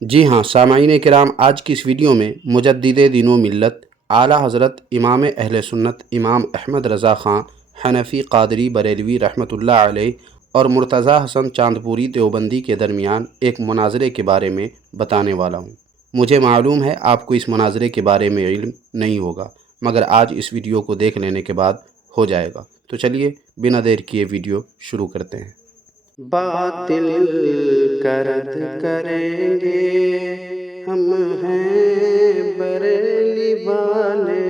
جی ہاں سامعین کرام، آج کی اس ویڈیو میں مجدد دین و ملت اعلیٰ حضرت امام اہل سنت امام احمد رضا خان حنفی قادری بریلوی رحمۃ اللہ علیہ اور مرتضی حسن چاندپوری دیوبندی کے درمیان ایک مناظرے کے بارے میں بتانے والا ہوں۔ مجھے معلوم ہے آپ کو اس مناظرے کے بارے میں علم نہیں ہوگا، مگر آج اس ویڈیو کو دیکھ لینے کے بعد ہو جائے گا۔ تو چلیے بنا دیر کیے ویڈیو شروع کرتے ہیں۔ باطل کا رد کریں گے ہم ہیں بریلی والے۔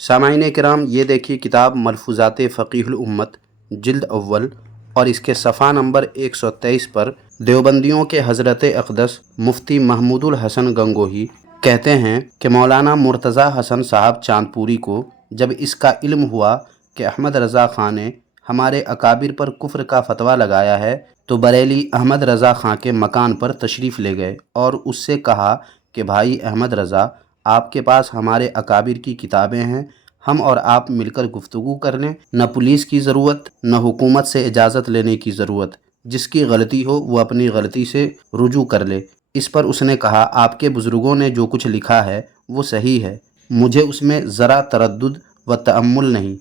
سامعین کرام، یہ دیکھیے کتاب ملفوظات فقیہ الامت جلد اول اور اس کے صفحہ نمبر 123 پر دیوبندیوں کے حضرت اقدس مفتی محمود الحسن گنگوہی کہتے ہیں کہ مولانا مرتضی حسن صاحب چاندپوری کو جب اس کا علم ہوا کہ احمد رضا خان نے ہمارے اکابر پر کفر کا فتویٰ لگایا ہے تو بریلی احمد رضا خان کے مکان پر تشریف لے گئے اور اس سے کہا کہ بھائی احمد رضا، آپ کے پاس ہمارے اکابر کی کتابیں ہیں، ہم اور آپ مل کر گفتگو کر لیں، نہ پولیس کی ضرورت نہ حکومت سے اجازت لینے کی ضرورت، جس کی غلطی ہو وہ اپنی غلطی سے رجوع کر لے۔ اس پر اس نے کہا آپ کے بزرگوں نے جو کچھ لکھا ہے وہ صحیح ہے، مجھے اس میں ذرا تردد و تأمل نہیں۔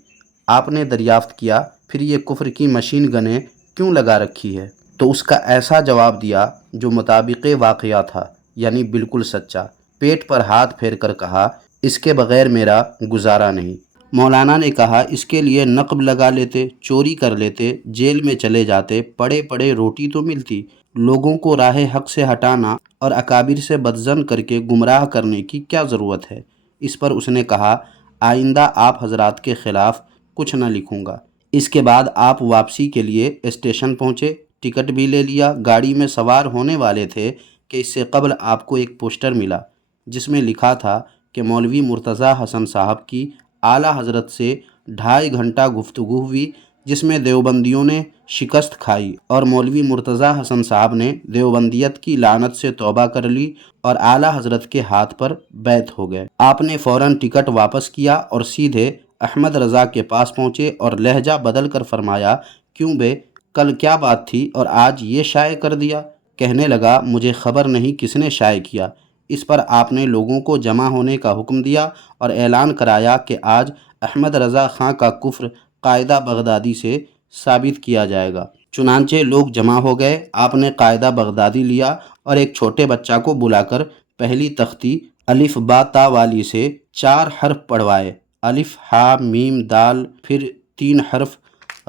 آپ نے دریافت کیا پھر یہ کفر کی مشین گنیں کیوں لگا رکھی ہے؟ تو اس کا ایسا جواب دیا جو مطابق واقعہ تھا، یعنی بالکل سچا۔ پیٹ پر ہاتھ پھیر کر کہا اس کے بغیر میرا گزارا نہیں۔ مولانا نے کہا اس کے لیے نقب لگا لیتے، چوری کر لیتے، جیل میں چلے جاتے، پڑے پڑے روٹی تو ملتی۔ لوگوں کو راہ حق سے ہٹانا اور اکابر سے بدظن کر کے گمراہ کرنے کی کیا ضرورت ہے؟ اس پر اس نے کہا آئندہ آپ حضرات کے خلاف کچھ نہ لکھوں گا۔ اس کے بعد آپ واپسی کے لیے اسٹیشن پہنچے، ٹکٹ بھی لے لیا، گاڑی میں سوار ہونے والے تھے کہ اس سے قبل آپ کو ایک پوسٹر ملا جس میں لکھا تھا کہ مولوی مرتضی حسن صاحب کی اعلیٰ حضرت سے 2.5 گھنٹہ گفتگو ہوئی، جس میں دیوبندیوں نے شکست کھائی اور مولوی مرتضی حسن صاحب نے دیوبندیت کی لعنت سے توبہ کر لی اور اعلیٰ حضرت کے ہاتھ پر بیعت ہو گئے۔ آپ نے فوراً ٹکٹ واپس کیا اور سیدھے احمد رضا کے پاس پہنچے اور لہجہ بدل کر فرمایا کیوں بے، کل کیا بات تھی اور آج یہ شائع کر دیا؟ کہنے لگا مجھے خبر نہیں کس نے شائع کیا۔ اس پر آپ نے لوگوں کو جمع ہونے کا حکم دیا اور اعلان کرایا کہ آج احمد رضا خان کا کفر قاعدہ بغدادی سے ثابت کیا جائے گا۔ چنانچہ لوگ جمع ہو گئے، آپ نے قاعدہ بغدادی لیا اور ایک چھوٹے بچہ کو بلا کر پہلی تختی الف با تا والی سے 4 حرف پڑھوائے، الف ہا میم دال، پھر 3 حرف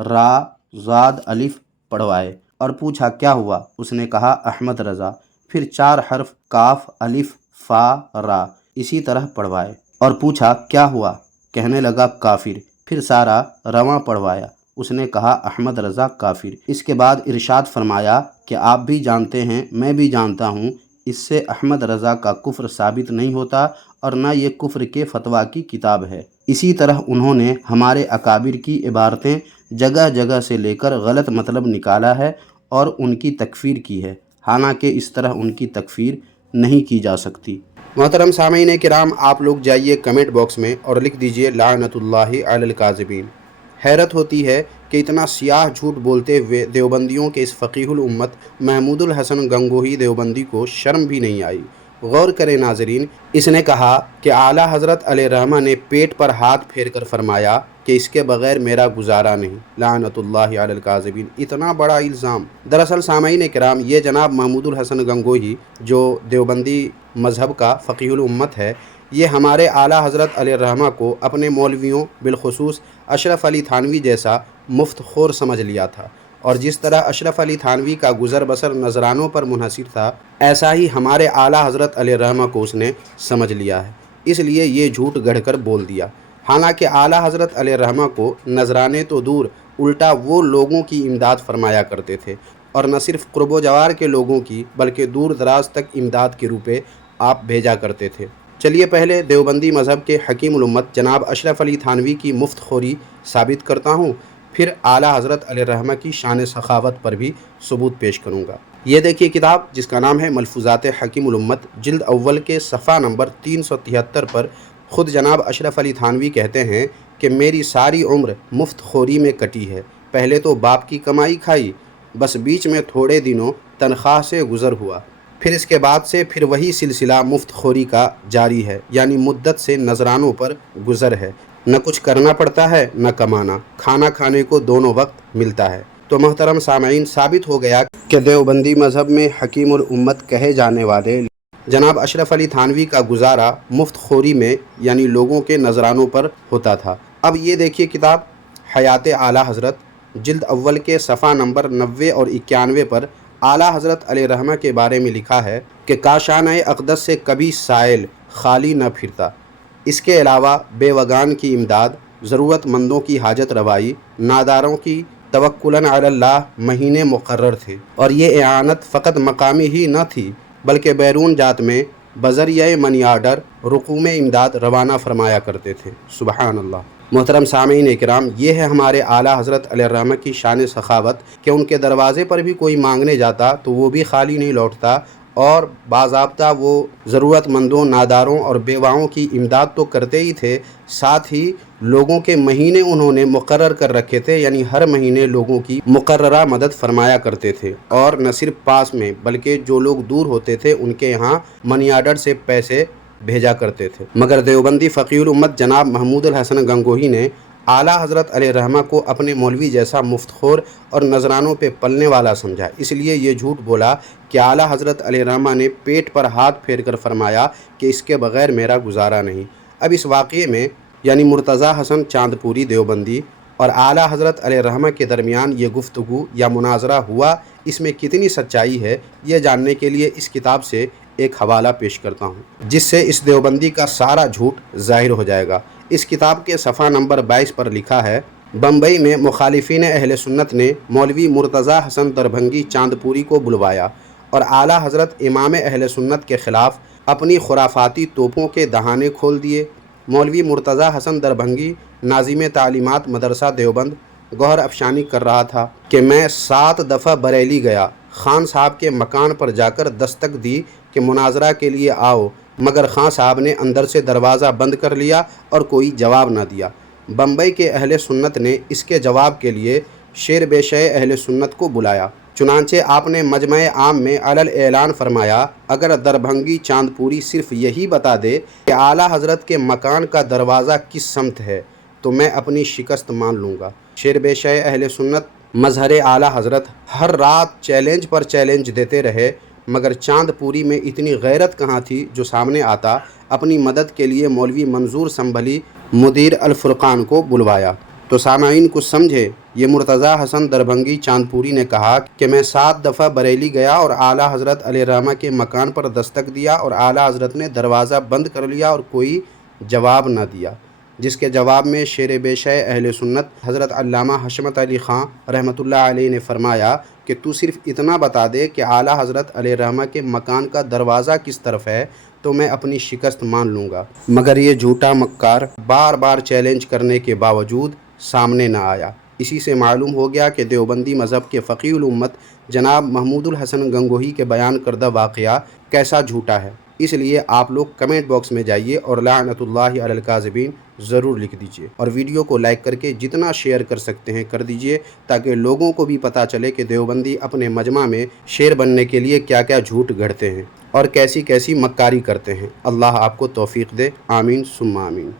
را زاد الف پڑھوائے اور پوچھا کیا ہوا؟ اس نے کہا احمد رضا، پھر 4 حرف کاف الف فا را اسی طرح پڑھوائے اور پوچھا کیا ہوا؟ کہنے لگا کافر، پھر سارا رواں پڑھوایا، اس نے کہا احمد رضا کافر۔ اس کے بعد ارشاد فرمایا کہ آپ بھی جانتے ہیں میں بھی جانتا ہوں اس سے احمد رضا کا کفر ثابت نہیں ہوتا اور نہ یہ کفر کے فتویٰ کی کتاب ہے۔ اسی طرح انہوں نے ہمارے اکابر کی عبارتیں جگہ جگہ سے لے کر غلط مطلب نکالا ہے اور ان کی تکفیر کی ہے، حالانکہ اس طرح ان کی تکفیر نہیں کی جا سکتی۔ محترم سامعین کرام، آپ لوگ جائیے کمنٹ باکس میں اور لکھ دیجئے لعنت اللہ علی الکاذبین۔ حیرت ہوتی ہے کہ اتنا سیاہ جھوٹ بولتے ہوئے دیوبندیوں کے اس فقیہ الامت محمود الحسن گنگوہی دیوبندی کو شرم بھی نہیں آئی۔ غور کریں ناظرین، اس نے کہا کہ اعلیٰ حضرت علیہ الرحمہ نے پیٹ پر ہاتھ پھیر کر فرمایا کہ اس کے بغیر میرا گزارا نہیں، لعنت اللہ علی الکاذبین۔ اتنا بڑا الزام! دراصل سامعین کرام، یہ جناب محمود الحسن گنگوہی جو دیوبندی مذہب کا فقیہ الامت ہے، یہ ہمارے اعلیٰ حضرت علیہ الرحمہ کو اپنے مولویوں بالخصوص اشرف علی تھانوی جیسا مفت خور سمجھ لیا تھا، اور جس طرح اشرف علی تھانوی کا گزر بسر نذرانوں پر منحصر تھا، ایسا ہی ہمارے اعلیٰ حضرت علیہ الرحمہ کو اس نے سمجھ لیا ہے، اس لیے یہ جھوٹ گڑھ کر بول دیا۔ حالانکہ اعلیٰ حضرت علیہ الرحمہ کو نذرانے تو دور، الٹا وہ لوگوں کی امداد فرمایا کرتے تھے، اور نہ صرف قرب و جوار کے لوگوں کی بلکہ دور دراز تک امداد کے روپے آپ بھیجا کرتے تھے۔ چلیے پہلے دیوبندی مذہب کے حکیم الامت جناب اشرف علی تھانوی کی مفت خوری ثابت کرتا ہوں، پھر اعلیٰ حضرت علیہ الرحمہ کی شان سخاوت پر بھی ثبوت پیش کروں گا۔ یہ دیکھیے کتاب جس کا نام ہے ملفوظات حکیم الامت جلد اول کے صفحہ نمبر 373 پر خود جناب اشرف علی تھانوی کہتے ہیں کہ میری ساری عمر مفت خوری میں کٹی ہے۔ پہلے تو باپ کی کمائی کھائی، بس بیچ میں تھوڑے دنوں تنخواہ سے گزر ہوا، پھر اس کے بعد سے پھر وہی سلسلہ مفت خوری کا جاری ہے، یعنی مدت سے نذرانوں پر گزر ہے، نہ کچھ کرنا پڑتا ہے نہ کمانا، کھانا کھانے کو دونوں وقت ملتا ہے۔ تو محترم سامعین، ثابت ہو گیا کہ دیوبندی مذہب میں حکیم الامت کہے جانے والے جناب اشرف علی تھانوی کا گزارا مفت خوری میں یعنی لوگوں کے نذرانوں پر ہوتا تھا۔ اب یہ دیکھیے کتاب حیات اعلیٰ حضرت جلد اول کے صفحہ نمبر 90 اور 91 پر اعلیٰ حضرت علیہ رحمہ کے بارے میں لکھا ہے کہ کاشانہ اقدس سے کبھی سائل خالی نہ پھرتا۔ اس کے علاوہ بیوگان کی امداد، ضرورت مندوں کی حاجت روائی، ناداروں کی توکلاً علی اللہ مہینے مقرر تھے، اور یہ اعانت فقط مقامی ہی نہ تھی بلکہ بیرون جات میں بذریعہ منی آرڈر رقوم امداد روانہ فرمایا کرتے تھے۔ سبحان اللہ۔ محترم سامعین اکرام، یہ ہے ہمارے اعلیٰ حضرت علیہ الرحمہ کی شان سخاوت کہ ان کے دروازے پر بھی کوئی مانگنے جاتا تو وہ بھی خالی نہیں لوٹتا، اور باضابطہ وہ ضرورت مندوں، ناداروں اور بیواؤں کی امداد تو کرتے ہی تھے، ساتھ ہی لوگوں کے مہینے انہوں نے مقرر کر رکھے تھے، یعنی ہر مہینے لوگوں کی مقررہ مدد فرمایا کرتے تھے، اور نہ صرف پاس میں بلکہ جو لوگ دور ہوتے تھے ان کے یہاں منی آرڈر سے پیسے بھیجا کرتے تھے۔ مگر دیوبندی فقیہ الامت جناب محمود الحسن گنگوہی نے اعلیٰ حضرت علیہ رحمہ کو اپنے مولوی جیسا مفت خور اور نذرانوں پہ پلنے والا سمجھا، اس لیے یہ جھوٹ بولا کہ اعلیٰ حضرت علیہ رحمہ نے پیٹ پر ہاتھ پھیر کر فرمایا کہ اس کے بغیر میرا گزارا نہیں۔ اب اس واقعے میں یعنی مرتضیٰ حسن چاندپوری دیوبندی اور اعلیٰ حضرت علیہ رحمہ کے درمیان یہ گفتگو یا مناظرہ ہوا، اس میں کتنی سچائی ہے یہ جاننے کے لیے اس کتاب سے ایک حوالہ پیش کرتا ہوں، جس سے اس دیوبندی کا سارا جھوٹ ظاہر ہو جائے گا۔ اس کتاب کے صفحہ نمبر 22 پر لکھا ہے، بمبئی میں مخالفین اہل سنت نے مولوی مرتضیٰ حسن دربھنگی چاندپوری کو بلوایا اور اعلیٰ حضرت امام اہل سنت کے خلاف اپنی خرافاتی توپوں کے دہانے کھول دیے۔ مولوی مرتضیٰ حسن دربھنگی ناظم تعلیمات مدرسہ دیوبند گوہر افشانی کر رہا تھا کہ میں 7 دفعہ بریلی گیا، خان صاحب کے مکان پر جا کر دستک دی کہ مناظرہ کے لیے آؤ، مگر خان صاحب نے اندر سے دروازہ بند کر لیا اور کوئی جواب نہ دیا۔ بمبئی کے اہل سنت نے اس کے جواب کے لیے شیر بے شے اہل سنت کو بلایا، چنانچہ آپ نے مجمع عام میں علل اعلان فرمایا، اگر دربھنگی چاندپوری صرف یہی بتا دے کہ اعلیٰ حضرت کے مکان کا دروازہ کس سمت ہے تو میں اپنی شکست مان لوں گا۔ شیر بے شے اہل سنت مظہر اعلیٰ حضرت ہر رات چیلنج پر چیلنج دیتے رہے، مگر چاندپوری میں اتنی غیرت کہاں تھی جو سامنے آتا۔ اپنی مدد کے لیے مولوی منظور سنبھلی مدیر الفرقان کو بلوایا۔ تو سامعین کچھ سمجھے، یہ مرتضیٰ حسن دربھنگی چاندپوری نے کہا کہ میں 7 دفعہ بریلی گیا اور اعلیٰ حضرت علیہ رحمہ کے مکان پر دستک دیا اور اعلیٰ حضرت نے دروازہ بند کر لیا اور کوئی جواب نہ دیا، جس کے جواب میں شیر بے شے اہل سنت حضرت علامہ حشمت علی خان رحمۃ اللہ علیہ نے فرمایا کہ تو صرف اتنا بتا دے کہ اعلیٰ حضرت علیہ رحمہ کے مکان کا دروازہ کس طرف ہے تو میں اپنی شکست مان لوں گا۔ مگر یہ جھوٹا مکار بار بار چیلنج کرنے کے باوجود سامنے نہ آیا۔ اسی سے معلوم ہو گیا کہ دیوبندی مذہب کے فقیہ الامت جناب محمود الحسن گنگوہی کے بیان کردہ واقعہ کیسا جھوٹا ہے۔ اس لیے آپ لوگ کمنٹ باکس میں جائیے اور لعنت اللہ علی الکاذبین ضرور لکھ دیجئے، اور ویڈیو کو لائک کر کے جتنا شیئر کر سکتے ہیں کر دیجئے، تاکہ لوگوں کو بھی پتہ چلے کہ دیوبندی اپنے مجمع میں شیر بننے کے لیے کیا کیا جھوٹ گھڑتے ہیں اور کیسی کیسی مکاری کرتے ہیں۔ اللہ آپ کو توفیق دے، آمین ثم آمین۔